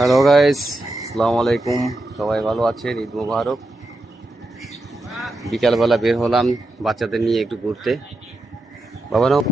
Hello guys, আসসালামু আলাইকুম। সবাই ভালো আছেন? ঈদ মোবারক। বিকালবেলা বের হলাম বাচ্চাদের নিয়ে একটু ঘুরতে। বাবা নাও।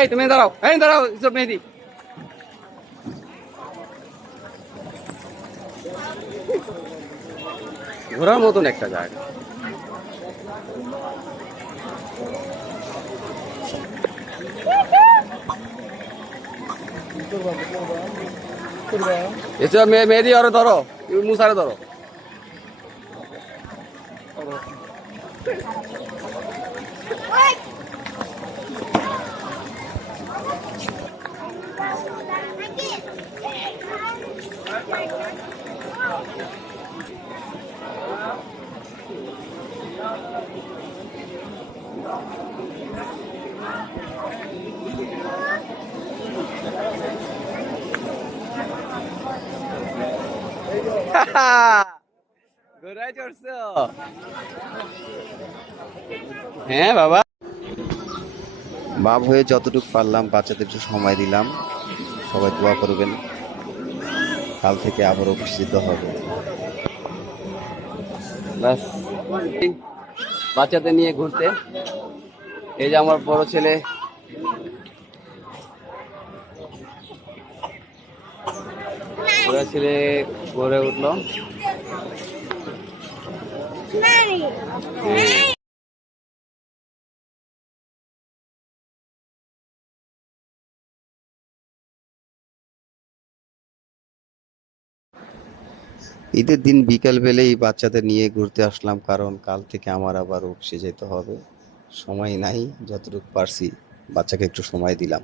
এই তুমি দাঁড়াও, এই দাঁড়াও, সব মেহেদি। ঘোরার মতন একটা জায়গা। এসব মেহেদি আরো ধরো, মুসারে ধরো। ঘোড়ায় চড়ছো? হ্যাঁ বাবা। বাপ হয়ে যতটুকু পারলাম বাচ্চাদের একটু সময় দিলাম। সবাই দোয়া করবেন, কাল থেকে আবার অফিস যেতে হবে। ব্যাস, বাচ্চাদের নিয়ে ঘুরতে। এই যে আমার বড় ছেলে, গড়ে উঠলো। ঈদের দিন বিকাল বেলেই বাচ্চাদের নিয়ে ঘুরতে আসলাম, কারণ কাল থেকে আমার আবার অফিসে যেতে হবে। সময় নাই, যতটুকু পারছি বাচ্চাকে একটু সময় দিলাম।